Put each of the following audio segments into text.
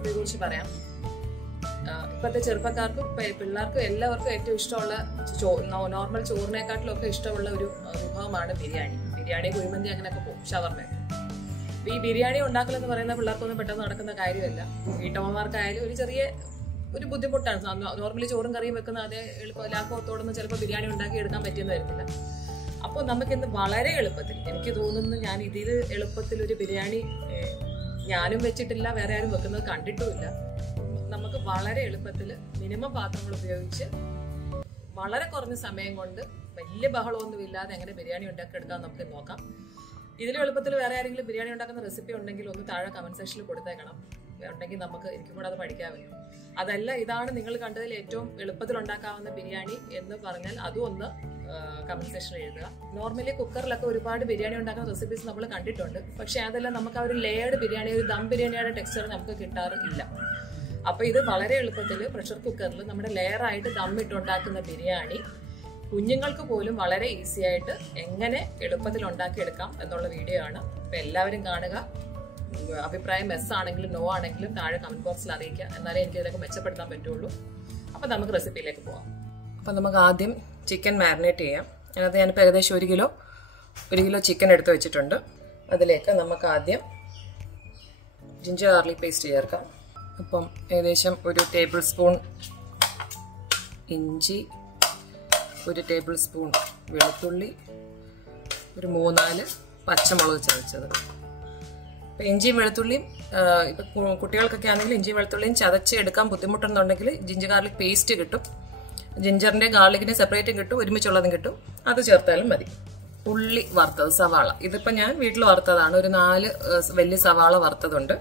റെസിപ്പിയെ കുറിച്ച് പറയാം. ഇപ്പോഴത്തെ ചെറുപ്പക്കാർക്കും പിള്ളേർക്കും എല്ലാവർക്കും ഏറ്റവും ഇഷ്ടമുള്ള നോർമൽ ചോറിനെക്കാട്ടിലും ഒക്കെ ഇഷ്ടമുള്ള ഒരു വിഭവമാണ് ബിരിയാണി. ബിരിയാണി, കുഴിമന്തി അങ്ങനെയൊക്കെ പോകും, ഷവർമ്മ. ഈ ബിരിയാണി ഉണ്ടാക്കലെന്ന് പറയുന്ന പിള്ളേർക്കൊന്നും പെട്ടെന്ന് നടക്കുന്ന കാര്യമല്ല. വീട്ടമ്മമാർക്കായാലും ഒരു ബുദ്ധിമുട്ടാണ്. നോർമലി ചോറും കറിയും വെക്കുന്ന അതേ ലാഘവത്തോടൊന്നും ചിലപ്പോൾ ബിരിയാണി ഉണ്ടാക്കി എടുക്കാൻ പറ്റിയെന്ന് വരത്തില്ല. അപ്പോൾ നമുക്കിന്ന് വളരെ എളുപ്പത്തിൽ, എനിക്ക് തോന്നുന്നു ഞാൻ ഇതിൽ എളുപ്പത്തിൽ ഒരു ബിരിയാണി ഞാനും വെച്ചിട്ടില്ല, വേറെ ആരും വെക്കുന്നത് കണ്ടിട്ടുമില്ല. നമുക്ക് വളരെ എളുപ്പത്തിൽ മിനിമം പാത്രങ്ങൾ ഉപയോഗിച്ച് വളരെ കുറഞ്ഞ സമയം കൊണ്ട് വലിയ ബഹളമൊന്നും ഇല്ലാതെ എങ്ങനെ ബിരിയാണി ഉണ്ടാക്കിയെടുക്കാൻ നമുക്ക് നോക്കാം. ഇതിലും എളുപ്പത്തിൽ വേറെ ആരെങ്കിലും ബിരിയാണി ഉണ്ടാക്കുന്ന റെസിപ്പി ഉണ്ടെങ്കിൽ ഒന്ന് താഴെ കമന്റ് സെക്ഷനിൽ കൊടുത്തേക്കണം. ഉണ്ടെങ്കിൽ എനിക്കും കൂടെ അത് പഠിക്കാമല്ലോ. അതല്ല, ഇതാണ് നിങ്ങൾ കണ്ടതിൽ ഏറ്റവും എളുപ്പത്തിൽ ഉണ്ടാക്കാവുന്ന ബിരിയാണി എന്ന് പറഞ്ഞാൽ അതും ഒന്ന് കമന്റ് സെക്ഷനിൽ എഴുതുക. നോർമലി കുക്കറിലൊക്കെ ഒരുപാട് ബിരിയാണി ഉണ്ടാക്കുന്ന റെസിപ്പീസ് നമ്മൾ കണ്ടിട്ടുണ്ട്. പക്ഷെ അതെല്ലാം നമുക്ക് ആ ഒരു ലേയർഡ് ബിരിയാണി, ഒരു ദം ബിരിയാണിയുടെ ടെക്സ്ചർ നമുക്ക് കിട്ടാറില്ല. അപ്പൊ ഇത് വളരെ എളുപ്പത്തിൽ പ്രഷർ കുക്കറിൽ നമ്മുടെ ലെയറായിട്ട് ദമ്മിട്ടുണ്ടാക്കുന്ന ബിരിയാണി കുഞ്ഞുങ്ങൾക്ക് പോലും വളരെ ഈസി ആയിട്ട് എങ്ങനെ എളുപ്പത്തിൽ ഉണ്ടാക്കിയെടുക്കാം എന്നുള്ള വീഡിയോ ആണ്. അപ്പൊ എല്ലാവരും കാണുക. അഭിപ്രായം എസ് ആണെങ്കിലും നോ ആണെങ്കിലും താഴെ കമന്റ് ബോക്സിൽ അറിയിക്കുക. എന്നാലേ എനിക്ക് ഇതിലൊക്കെ മെച്ചപ്പെടുത്താൻ പറ്റുള്ളൂ. അപ്പൊ നമുക്ക് റെസിപ്പിയിലേക്ക് പോവാം. അപ്പൊ നമുക്ക് ആദ്യം ചിക്കൻ മാരിനേറ്റ് ചെയ്യാം. അതിനകത്ത് ഞാനിപ്പോൾ ഏകദേശം ഒരു കിലോ ചിക്കൻ എടുത്ത് വെച്ചിട്ടുണ്ട്. അതിലേക്ക് നമുക്ക് ആദ്യം ജിഞ്ചർ ഗാർലിക് പേസ്റ്റ് ചേർക്കാം. അപ്പം ഏകദേശം ഒരു ടേബിൾ സ്പൂൺ ഇഞ്ചി, ഒരു ടേബിൾ സ്പൂൺ വെളുത്തുള്ളി, ഒരു 3-4 പച്ചമുളക് ചതച്ചത്. ഇപ്പം ഇഞ്ചിയും വെളുത്തുള്ളിയും ഇപ്പം കുട്ടികൾക്കൊക്കെ ആണെങ്കിൽ ഇഞ്ചിയും വെളുത്തുള്ളിയും ചതച്ച് എടുക്കാൻ ബുദ്ധിമുട്ടെന്നുണ്ടെങ്കിൽ ജിഞ്ചർ ഗാർലിക് പേസ്റ്റ് കിട്ടും. ജിഞ്ചറിൻ്റെ ഗാർലിക്കിൻ്റെ സെപ്പറേറ്റും കിട്ടും, ഒരുമിച്ചുള്ളതും കിട്ടും. അത് ചേർത്താലും മതി. ഉള്ളി വറുത്തത്, സവാള. ഇതിപ്പോൾ ഞാൻ വീട്ടിൽ വറുത്തതാണ്. ഒരു 4 വലിയ സവാള വറുത്തതുണ്ട്.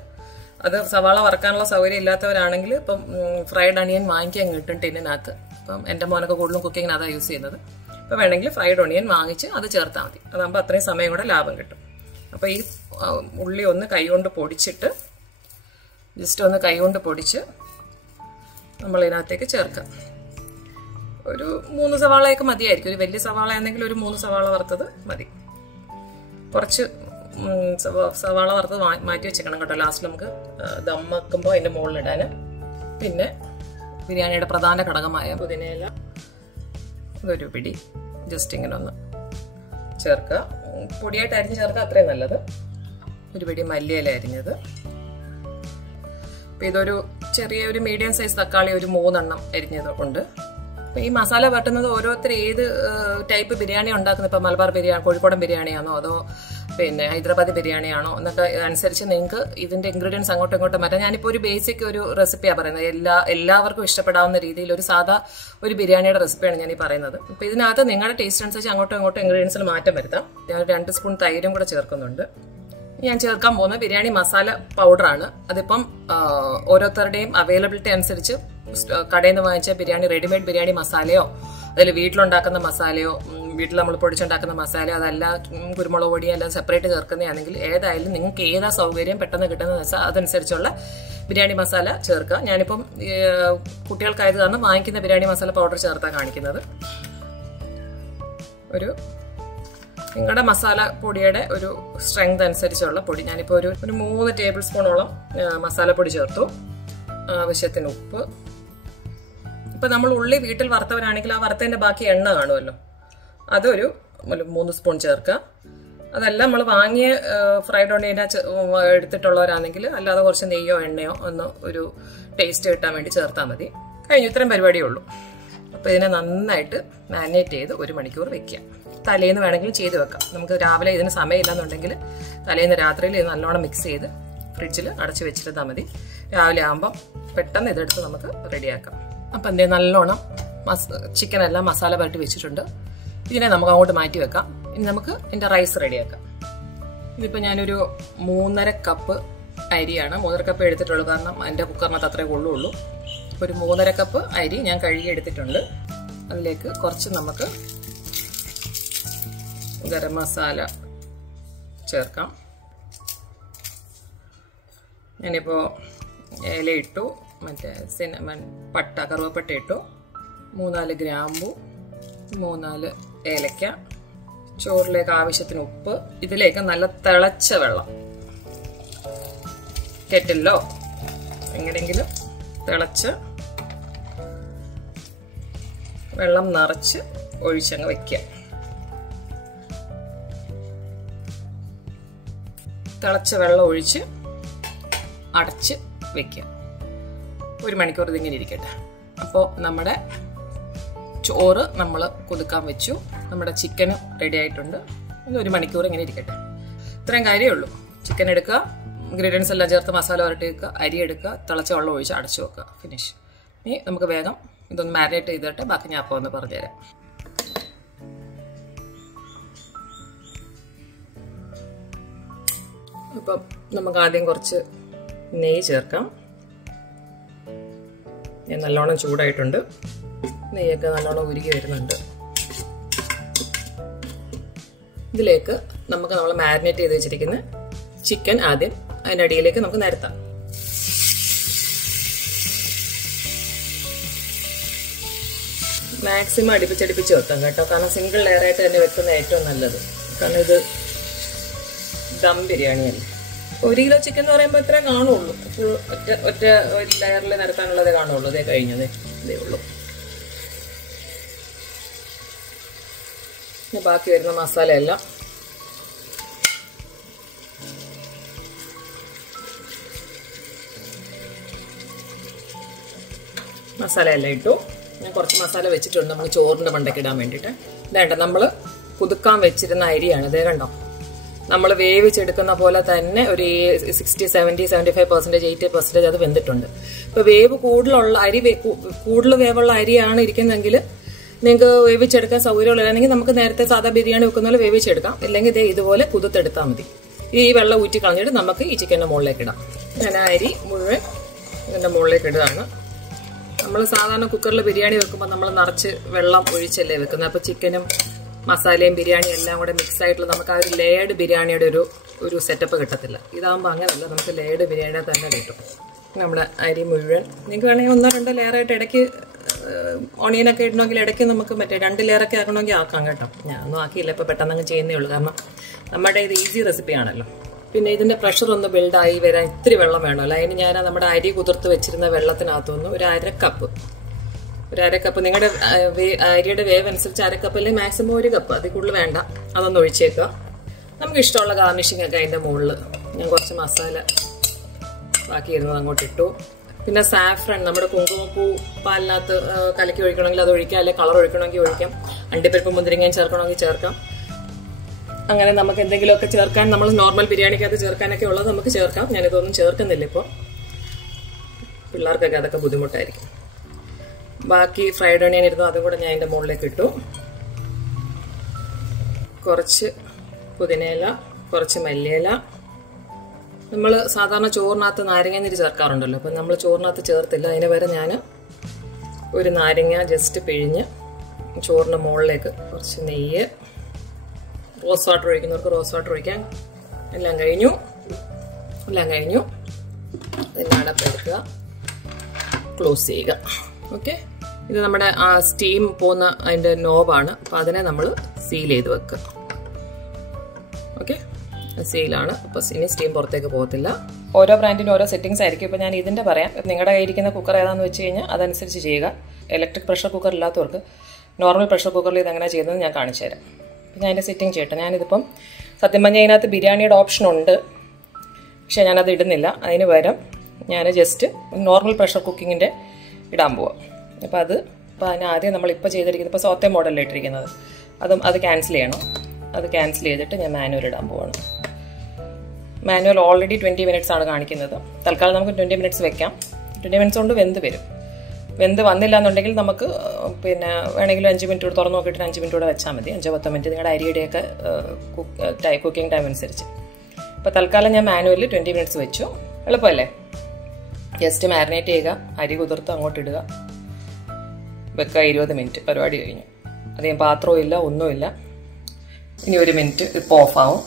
അത് സവാള വറക്കാനുള്ള സൗകര്യം ഇല്ലാത്തവരാണെങ്കിൽ ഇപ്പം ഫ്രൈഡ് അണിയൻ വാങ്ങിക്കാൻ കിട്ടും ടിന്നിനകത്ത്. അപ്പം എൻ്റെ മോനൊക്കെ കൂടുതലും കുക്കിങ്ങിന് അതാണ് യൂസ് ചെയ്യുന്നത്. അപ്പോൾ വേണമെങ്കിൽ ഫ്രൈഡ് ഒണിയൻ വാങ്ങിച്ച് അത് ചേർത്താൽ മതി. അതാകുമ്പോൾ അത്രയും സമയം കൂടെ ലാഭം കിട്ടും. അപ്പോൾ ഈ ഉള്ളി ഒന്ന് കൈകൊണ്ട് പൊടിച്ചിട്ട്, ജസ്റ്റ് ഒന്ന് കൈകൊണ്ട് പൊടിച്ച് നമ്മൾ ഇതിനകത്തേക്ക് ചേർക്കാം. ഒരു 3 സവാളയൊക്കെ മതിയായിരിക്കും. ഒരു വലിയ സവാള ആണെങ്കിൽ ഒരു 3 സവാള വറുത്തത് മതി. കുറച്ച് സവാള വറുത്തത് മാറ്റി വെച്ചേക്കണം കേട്ടോ, ലാസ്റ്റ് നമുക്ക് ദം വെക്കുമ്പോൾ അതിൻ്റെ മുകളിലിടാൻ. പിന്നെ ബിരിയാണിയുടെ പ്രധാന ഘടകമായ പുതിനയില ഇതൊരു പിടി ജസ്റ്റ് ഇങ്ങനെ ഒന്ന് ചേർക്കുക. പൊടിയായിട്ട് അരിഞ്ഞ് ചേർക്കുക, അത്രയും നല്ലത്. ഒരു പിടി മല്ലിയില അരിഞ്ഞത്. അപ്പം ഇതൊരു ചെറിയൊരു മീഡിയം സൈസ് തക്കാളി ഒരു 3 എണ്ണം അരിഞ്ഞത് ഉണ്ട്. അപ്പം ഈ മസാല പറ്റുന്നത് ഓരോരുത്തർ ഏത് ടൈപ്പ് ബിരിയാണി ഉണ്ടാക്കുന്നത്, ഇപ്പം മലബാർ ബിരിയാണി, കോഴിക്കോടൻ ബിരിയാണിയാണോ അതോ പിന്നെ ഹൈദരാബാദി ബിരിയാണിയാണോ എന്നൊക്കെ അനുസരിച്ച് നിങ്ങൾക്ക് ഇതിന്റെ ഇൻഗ്രീഡിയൻസ് അങ്ങോട്ടും ഇങ്ങോട്ടും മാറ്റാം. ഞാനിപ്പോൾ ഒരു ബേസിക് ഒരു റെസിപ്പിയാണ് പറയുന്നത്. എല്ലാവർക്കും ഇഷ്ടപ്പെടാവുന്ന രീതിയിൽ ഒരു സാധാ ഒരു ബിരിയാണിയുടെ റെസിപ്പിയാണ് ഞാൻ ഈ പറയുന്നത്. അപ്പം ഇതിനകത്ത് നിങ്ങളുടെ ടേസ്റ്റ് അനുസരിച്ച് അങ്ങോട്ടും ഇങ്ങോട്ടും ഇൻഗ്രീഡിയൻസിൽ മാറ്റം വരുത്താം. ഞാൻ 2 സ്പൂൺ തൈരും കൂടെ ചേർക്കുന്നുണ്ട്. ഞാൻ ചേർക്കാൻ പോകുന്ന ബിരിയാണി മസാല പൗഡറാണ്. അതിപ്പം ഓരോരുത്തരുടെയും അവൈലബിലിറ്റി അനുസരിച്ച് കടയിൽ നിന്ന് വാങ്ങിച്ച ബിരിയാണി റെഡിമെയ്ഡ് ബിരിയാണി മസാലയോ അതിൽ വീട്ടിലുണ്ടാക്കുന്ന മസാലയോ വീട്ടിൽ നമ്മൾ പൊടിച്ചുണ്ടാക്കുന്ന മസാല, അതല്ല കുരുമുളക് പൊടി എല്ലാം സെപ്പറേറ്റ് ചേർക്കുന്നതാണെങ്കിൽ ഏതായാലും നിങ്ങൾക്ക് ഏതാ സൗകര്യം പെട്ടെന്ന് കിട്ടുന്ന അതനുസരിച്ചുള്ള ബിരിയാണി മസാല ചേർക്കുക. ഞാനിപ്പം കുട്ടികൾക്കായത് കാരണം വാങ്ങിക്കുന്ന ബിരിയാണി മസാല പൗഡർ ചേർത്താണ് കാണിക്കുന്നത്. ഒരു നിങ്ങളുടെ മസാല പൊടിയുടെ ഒരു സ്ട്രെങ്ത് അനുസരിച്ചുള്ള പൊടി. ഞാനിപ്പോൾ ഒരു 3 ടേബിൾ സ്പൂണോളം മസാലപ്പൊടി ചേർത്തു. ആവശ്യത്തിന് ഉപ്പ്. ഇപ്പം നമ്മൾ ഉള്ളി വീട്ടിൽ വറുത്തവരാണെങ്കിൽ ആ വറുത്തതിൻ്റെ ബാക്കി എണ്ണ കാണുമല്ലോ, അതൊരു 3 സ്പൂൺ ചേർക്കുക. അതല്ല നമ്മൾ വാങ്ങിയ ഫ്രൈഡ് ഓണിയൻ എടുത്തിട്ടുള്ളവരാണെങ്കിൽ അല്ലാതെ കുറച്ച് നെയ്യോ എണ്ണയോ ഒന്ന് ഒരു ടേസ്റ്റ് കിട്ടാൻ വേണ്ടി ചേർത്താൽ മതി. കഴിഞ്ഞു, ഇത്രയും പരിപാടിയേ ഉള്ളൂ. അപ്പോൾ ഇതിനെ നന്നായിട്ട് മാരിനേറ്റ് ചെയ്ത് 1 മണിക്കൂർ വെക്കുക. തലേന്ന് വേണമെങ്കിലും ചെയ്ത് വെക്കാം. നമുക്ക് രാവിലെ ഇതിന് സമയമില്ലെന്നുണ്ടെങ്കിൽ തലേന്ന് രാത്രിയിൽ ഇത് നല്ലോണം മിക്സ് ചെയ്ത് ഫ്രിഡ്ജിൽ അടച്ച് വെച്ചിരുന്നാൽ മതി. രാവിലെ ആകുമ്പം പെട്ടെന്ന് ഇതെടുത്ത് നമുക്ക് റെഡിയാക്കാം. അപ്പം എന്തേ നല്ലോണം ചിക്കനെല്ലാം മസാല പുരട്ടി വെച്ചിട്ടുണ്ട്. ഇതിനെ നമുക്ക് അങ്ങോട്ട് മാറ്റി വെക്കാം. ഇനി നമുക്ക് ഇതിൻ്റെ റൈസ് റെഡിയാക്കാം. ഇതിപ്പോൾ ഞാനൊരു 3.5 കപ്പ് അരിയാണ്. 3.5 കപ്പ് എടുത്തിട്ടുള്ളൂ, കാരണം എൻ്റെ കുക്കറിനകത്ത് അത്രേ കൊള്ളുള്ളൂ. ഒരു 3.5 കപ്പ് അരി ഞാൻ കഴുകി എടുത്തിട്ടുണ്ട്. അതിലേക്ക് കുറച്ച് നമുക്ക് ഗരം മസാല ചേർക്കാം. ഞാനിപ്പോൾ ഇല ഇട്ടു, മറ്റേ സിനമൺ പട്ട കറുവപ്പട്ട ഇട്ടു, 3-4 ഗ്രാമ്പു, 3-4 ഏലക്ക, ചോറിലേക്ക് ആവശ്യത്തിന് ഉപ്പ്. ഇതിലേക്ക് നല്ല തിളച്ച വെള്ളം, കെറ്റിലോ എങ്ങനെയെങ്കിലും തിളച്ച് വെള്ളം നിറച്ച് ഒഴിച്ചങ്ങ് വെക്കുക. തിളച്ച വെള്ളം ഒഴിച്ച് അടച്ച് വെക്കുക. 1 മണിക്കൂർ ഇതിങ്ങനെ ഇരിക്കട്ടെ. അപ്പോൾ നമ്മുടെ ചോറ് നമ്മൾ കുതുക്കാൻ വെച്ചു. നമ്മുടെ ചിക്കനും റെഡി ആയിട്ടുണ്ട്. 1 മണിക്കൂർ ഇങ്ങനെ ഇരിക്കട്ടെ. ഇത്രയും കാര്യമേ ഉള്ളൂ. ചിക്കൻ എടുക്കുക, ഇൻഗ്രീഡിയൻസ് എല്ലാം ചേർത്ത് മസാല പുരട്ടി വെക്കുക, അരി എടുക്കുക, തിളച്ച വെള്ളം ഒഴിച്ച് അടച്ചു വെക്കുക. ഫിനിഷ്. ഇനി നമുക്ക് വേഗം ഇതൊന്ന് മാരിനേറ്റ് ചെയ്തിട്ട് ബാക്കി ഞാൻ അപ്പോൾ ഒന്ന് പറഞ്ഞുതരാം. അപ്പം നമുക്ക് ആദ്യം കുറച്ച് നെയ്യ് ചേർക്കാം. ഞാൻ നല്ലോണം ചൂടായിട്ടുണ്ട്. നെയ്യൊക്കെ നല്ലോണം ഉരുകി വരുന്നുണ്ട്. ഇതിലേക്ക് നമുക്ക് നമ്മൾ മാരിനേറ്റ് ചെയ്ത് വെച്ചിരിക്കുന്ന ചിക്കൻ ആദ്യം അതിൻ്റെ അടിയിലേക്ക് നമുക്ക് നിരത്താം. മാക്സിമം അടുപ്പിച്ചടുപ്പിച്ച് വെക്കാം കേട്ടോ. കാരണം സിംഗിൾ ലെയറായിട്ട് തന്നെ വെക്കുന്നത് ഏറ്റവും നല്ലത്. കാരണം ഇത് ദം ബിരിയാണിയല്ലേ. 1 കിലോ ചിക്കൻ എന്ന് പറയുമ്പോൾ ഇത്രേ കാണുള്ളൂ. ഫുൾ ഒറ്റ ഒരു ലെയറിൽ നിരത്താനുള്ളതേ കാണുള്ളൂ. അതേ കഴിഞ്ഞതേ ഇതേ ഉള്ളൂ. പിന്നെ ബാക്കി വരുന്ന മസാലയെല്ലാം ഇട്ടു. ഞാൻ കുറച്ച് മസാല വെച്ചിട്ടുണ്ട് നമ്മൾ ചോറിൻ്റെ മണ്ടയ്ക്ക് ഇടാൻ വേണ്ടിയിട്ട്. ഇതേണ്ട നമ്മൾ കുതുക്കാൻ വെച്ചിരുന്ന അരിയാണ്. ഇതേ കണ്ടോ, നമ്മൾ വേവിച്ചെടുക്കുന്ന പോലെ തന്നെ ഒരു 60, 70, 75%, 80% അത് വെന്തിട്ടുണ്ട്. ഇപ്പൊ വേവ് കൂടുതലുള്ള അരി, കൂടുതൽ വേവുള്ള അരിയാണ് ഇരിക്കുന്നതെങ്കിൽ നിങ്ങൾക്ക് വേവിച്ചെടുക്കാൻ സൗകര്യമുള്ളതാണെങ്കിൽ നമുക്ക് നേരത്തെ സാധാ ബിരിയാണി വെക്കുന്ന പോലെ വേവിച്ചെടുക്കാം. ഇല്ലെങ്കിൽ ഇതുപോലെ കുതിർത്തെടുത്താൽ മതി. ഈ വെള്ളം ഊറ്റി കളഞ്ഞിട്ട് നമുക്ക് ഈ ചിക്കൻ്റെ മുകളിലേക്ക് ഇടാം. ഞാൻ അരി മുഴുവൻ ഇതിൻ്റെ മുകളിലേക്ക് ഇടുകയാണ്. നമ്മൾ സാധാരണ കുക്കറിൽ ബിരിയാണി വെക്കുമ്പോൾ നമ്മൾ നിറച്ച് വെള്ളം ഒഴിച്ചല്ലേ വെക്കുന്നത്. അപ്പോൾ ചിക്കനും മസാലയും ബിരിയാണിയും എല്ലാം കൂടെ മിക്സ് ആയിട്ടുള്ള നമുക്ക് ആ ഒരു ലേയർഡ് ബിരിയാണിയുടെ ഒരു സെറ്റപ്പ് കിട്ടത്തില്ല. ഇതാകുമ്പോൾ അങ്ങനെയല്ല, നമുക്ക് ലേയർഡ് ബിരിയാണിയെ തന്നെ കിട്ടും. നമ്മുടെ അരി മുഴുവൻ നിങ്ങൾക്ക് വേണമെങ്കിൽ 1-2 ലെയറായിട്ട് ഇടയ്ക്ക് ഓണിയനൊക്കെ ഇടണമെങ്കിൽ ഇടയ്ക്ക് നമുക്ക് മറ്റേ 2 ലെയറൊക്കെ ആക്കണമെങ്കിൽ ആക്കാം കേട്ടോ. ഞാനൊന്നും ആക്കിയില്ല, ഇപ്പോൾ പെട്ടെന്ന് അങ്ങ് ചെയ്യുന്നേ ഉള്ളൂ. കാരണം നമ്മുടെ ഇത് ഈസി റെസിപ്പി ആണല്ലോ. പിന്നെ ഇതിന്റെ പ്രഷർ ഒന്ന് ബിൽഡായി വരാൻ ഇത്തിരി വെള്ളം വേണമല്ലോ. അതിന് ഞാൻ നമ്മുടെ അരി കുതിർത്ത് വെച്ചിരുന്ന വെള്ളത്തിനകത്തുനിന്ന് ഒരു 1/2 കപ്പ് നിങ്ങളുടെ അരിയുടെ വേവ് അനുസരിച്ച് 1/2 കപ്പ് അല്ലെങ്കിൽ മാക്സിമം 1 കപ്പ്, അതിൽ കൂടുതൽ വേണ്ട. അതൊന്ന് ഒഴിച്ചേക്കുക. നമുക്ക് ഇഷ്ടമുള്ള ഗാർണിഷിംഗ് ഒക്കെ അതിന്റെ മുകളിൽ ഞാൻ കുറച്ച് മസാല ബാക്കി ഇരുന്നത് അങ്ങോട്ട് ഇട്ടു. പിന്നെ സാഫ്രൺ, നമ്മുടെ കുങ്കുമപ്പൂ പാലിനകത്ത് കലക്കി ഒഴിക്കണമെങ്കിൽ അത് ഒഴിക്കാം, അല്ലെങ്കിൽ കളർ ഒഴിക്കണമെങ്കിൽ ഒഴിക്കാം. അണ്ടിപ്പരിപ്പ് മുന്തിരിങ്ങയും ചേർക്കണമെങ്കിൽ ചേർക്കാം. അങ്ങനെ നമുക്ക് എന്തെങ്കിലുമൊക്കെ ചേർക്കാൻ, നമ്മൾ നോർമൽ ബിരിയാണിക്കകത്ത് ചേർക്കാനൊക്കെ ഉള്ളത് നമുക്ക് ചേർക്കാം. ഞാനിതൊന്നും ചേർക്കുന്നില്ല ഇപ്പോൾ, പിള്ളേർക്കൊക്കെ അതൊക്കെ ബുദ്ധിമുട്ടായിരിക്കും. ബാക്കി ഫ്രൈഡ് ഓണിയൻ ഇരുന്നു, അതും കൂടെ ഞാൻ അതിൻ്റെ മുകളിലേക്ക് ഇട്ടു. കുറച്ച് പുതിനയില, കുറച്ച് മല്ലിയില. നമ്മൾ സാധാരണ ചോറിനകത്ത് നാരങ്ങാനീര് ചേർക്കാറുണ്ടല്ലോ, അപ്പം നമ്മൾ ചോറിനകത്ത് ചേർത്തില്ല. അതിന് പകരം ഞാൻ ഒരു നാരങ്ങ ജസ്റ്റ് പിഴിഞ്ഞ് ചോറിൻ്റെ മുകളിലേക്ക് കുറച്ച് നെയ്യ്, റോസ് വാട്ടർ ഒഴിക്കുന്നവർക്ക് റോസ് വാട്ടർ ഒഴിക്കാം. എല്ലാം കഴിഞ്ഞു. ഇതിൻ്റെ അടപ്പെടുക്കുക, ക്ലോസ് ചെയ്യുക. ഓക്കെ, ഇത് നമ്മുടെ സ്റ്റീം പോകുന്ന അതിൻ്റെ നോബാണ്. അപ്പം അതിനെ നമ്മൾ സീൽ ചെയ്ത് വെക്കുക. ഓക്കെ, സീലാണ്. അപ്പോൾ ഇനി സ്റ്റീം പുറത്തേക്ക് പോകത്തില്ല. ഓരോ ബ്രാൻഡിനും ഓരോ സെറ്റിംഗ്സ് ആയിരിക്കും. ഇപ്പോൾ ഞാൻ ഇതിൻ്റെ പറയാം. നിങ്ങളുടെ കയ്യിരിക്കുന്ന കുക്കർ ഏതാണെന്ന് വെച്ച് കഴിഞ്ഞാൽ അതനുസരിച്ച് ചെയ്യുക. ഇലക്ട്രിക് പ്രഷർ കുക്കർ ഇല്ലാത്തവർക്ക് നോർമൽ പ്രഷർ കുക്കറിൽ ഇതെങ്ങനെ ചെയ്യുന്നത് ഞാൻ കാണിച്ചു തരാം. അപ്പം ഞാൻ അതിൻ്റെ സെറ്റിംഗ് ചെയ്യട്ടെ. ഞാനിതിപ്പം സത്യം പറഞ്ഞാൽ അതിനകത്ത് ബിരിയാണിയുടെ ഓപ്ഷൻ ഉണ്ട്, പക്ഷേ ഞാനത് ഇടുന്നില്ല. അതിന് പകരം ഞാൻ ജസ്റ്റ് നോർമൽ പ്രഷർ കുക്കിങ്ങിൻ്റെ ഇടാൻ പോവാം. അപ്പോൾ അതിന് ആദ്യം നമ്മളിപ്പോൾ ചെയ്തിരിക്കുന്നത്, ഇപ്പോൾ സോത്തെ മോഡലിൽ ഇട്ടിരിക്കുന്നത്, അത് ക്യാൻസൽ ചെയ്യണം. അത് ക്യാൻസൽ ചെയ്തിട്ട് ഞാൻ മാനുവൽ ഇടാൻ പോവാണ്. മാനുവൽ ഓൾറെഡി 20 മിനിറ്റ്സ് ആണ് കാണിക്കുന്നത്. തൽക്കാലം നമുക്ക് 20 മിനിറ്റ്സ് വെക്കാം. 20 മിനിറ്റ്സ് കൊണ്ട് വെന്ത് വരും. വെന്ത് വന്നില്ല എന്നുണ്ടെങ്കിൽ നമുക്ക് പിന്നെ വേണമെങ്കിൽ 5 മിനിറ്റ് കൂടെ തുറന്ന് നോക്കിയിട്ട് 5 മിനിറ്റ് കൂടെ വെച്ചാൽ മതി. 5-10 മിനിറ്റ് നിങ്ങളുടെ അരിയുടെയൊക്കെ കുക്കിംഗ് ടൈം അനുസരിച്ച്. അപ്പോൾ തൽക്കാലം ഞാൻ മാനുവലിൽ 20 മിനിറ്റ്സ് വെച്ചു. എളുപ്പമല്ലേ? ജസ്റ്റ് മാരിനേറ്റ് ചെയ്യുക, അരി കുതിർത്ത് അങ്ങോട്ട് ഇടുക, വെക്കുക. 20 മിനിറ്റ് പരിപാടി കഴിഞ്ഞു. അധികം പാത്രവും ഇല്ല, ഒന്നുമില്ല. ഇനി 1 മിനിറ്റ് ഇപ്പോൾ ഓഫാവും.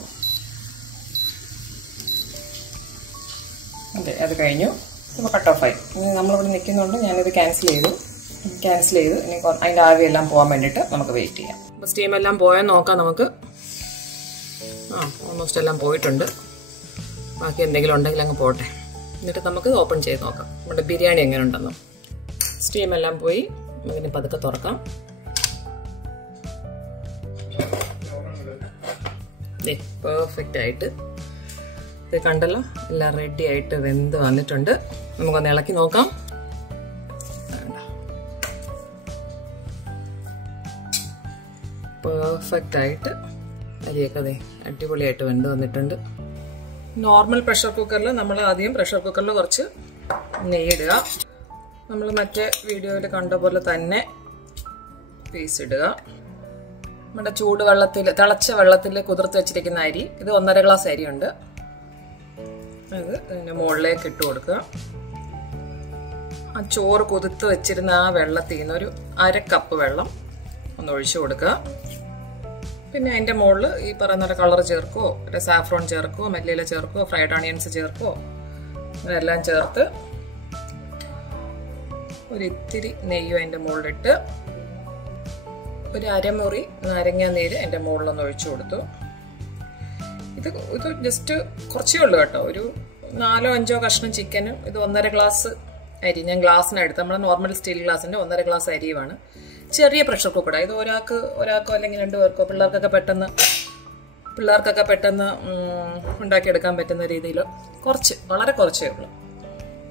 അതെ, അത് കഴിഞ്ഞു. ഇപ്പോൾ കട്ട് ഓഫായി. ഇനി നമ്മളിവിടെ നിൽക്കുന്നുണ്ട്. ഞാനിത് ക്യാൻസൽ ചെയ്ത് ഇനി അതിൻ്റെ ആവിയെല്ലാം പോകാൻ വേണ്ടിയിട്ട് നമുക്ക് വെയിറ്റ് ചെയ്യാം. അപ്പോൾ സ്റ്റീമെല്ലാം പോയാൽ നോക്കാം നമുക്ക്. ഓൾമോസ്റ്റ് എല്ലാം പോയിട്ടുണ്ട്. ബാക്കി എന്തെങ്കിലും ഉണ്ടെങ്കിൽ അങ്ങ് പോട്ടെ. എന്നിട്ട് നമുക്ക് ഓപ്പൺ ചെയ്ത് നോക്കാം നമ്മുടെ ബിരിയാണി എങ്ങനെ ഉണ്ടെന്ന്. സ്റ്റീമെല്ലാം പോയി അങ്ങനെ പതുക്കെ തുറക്കാം. പെർഫെക്റ്റ് ആയിട്ട് ഇത് കണ്ടല്ലോ, എല്ലാം റെഡി ആയിട്ട് വെന്ത് വന്നിട്ടുണ്ട്. നമുക്കൊന്ന് ഇളക്കി നോക്കാം. പെർഫെക്റ്റ് ആയിട്ട് അരിയൊക്കെ അടിപൊളിയായിട്ട് വെന്ത് വന്നിട്ടുണ്ട്. നോർമൽ പ്രഷർ കുക്കറിൽ നമ്മൾ ആദ്യം പ്രഷർ കുക്കറിൽ കുറച്ച് നെയ്യിടുക. നമ്മൾ മറ്റേ വീഡിയോയിൽ കണ്ട പോലെ തന്നെ പീസ് ഇടുക. നമ്മുടെ ചൂടുവെള്ളത്തിൽ, തിളച്ച വെള്ളത്തിൽ കുതിർത്ത് വെച്ചിരിക്കുന്ന അരി, ഇത് 1.5 ഗ്ലാസ് അരിയുണ്ട്. അത് ഇതിൻ്റെ മുകളിലേക്ക് ഇട്ട് കൊടുക്കുക. ആ ചോറ് കുതിർത്ത് വെച്ചിരുന്ന ആ വെള്ളത്തിൽ നിന്ന് ഒരു 1/2 കപ്പ് വെള്ളം ഒന്ന് ഒഴിച്ചു കൊടുക്കുക. പിന്നെ അതിൻ്റെ മുകളിൽ ഈ പറയുന്ന കളർ ചേർക്കോ, സാഫ്രോൺ ചേർക്കോ, മല്ലിയില ചേർക്കോ, ഫ്രൈഡ് ഓണിയൻസ് ചേർക്കോ, ഇതെല്ലാം ചേർത്ത് ഒരു ഇത്തിരി നെയ്യും അതിൻ്റെ മുകളിലിട്ട് ഒരു അരമുറി നാരങ്ങ നീര് എൻ്റെ മുകളിലൊന്ന് ഒഴിച്ചു കൊടുത്തു. ഇത് ജസ്റ്റ് കുറച്ചേ ഉള്ളൂ കേട്ടോ. ഒരു 4-5 കഷ്ണം ചിക്കനും ഇത് 1.5 ഗ്ലാസ് അരി ഞാൻ ഗ്ലാസ്സിനെടുത്ത്, നമ്മുടെ നോർമൽ സ്റ്റീൽ ഗ്ലാസിൻ്റെ 1.5 ഗ്ലാസ് അരിയുമാണ്. ചെറിയ പ്രഷർ കുക്കറാണ് ഇത്. ഒരാൾക്കോ അല്ലെങ്കിൽ 2 പേർക്കോ പിള്ളേർക്കൊക്കെ പെട്ടെന്ന് ഉണ്ടാക്കിയെടുക്കാൻ പറ്റുന്ന രീതിയിൽ വളരെ കുറച്ചേ ഉള്ളൂ.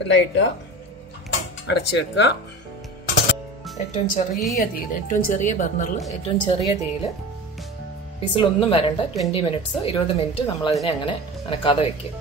എല്ലാം ഇട്ടുക, അടച്ചു വെക്കുക. ഏറ്റവും ചെറിയ തീയിൽ, ഏറ്റവും ചെറിയ ബർണറിൽ, ഏറ്റവും ചെറിയ തീയിൽ, വിസിലൊന്നും വരണ്ട. 20 മിനിറ്റ്സ് 20 മിനിറ്റ് നമ്മളതിനെ അങ്ങനെ അനക്കാതെ വെക്കുക.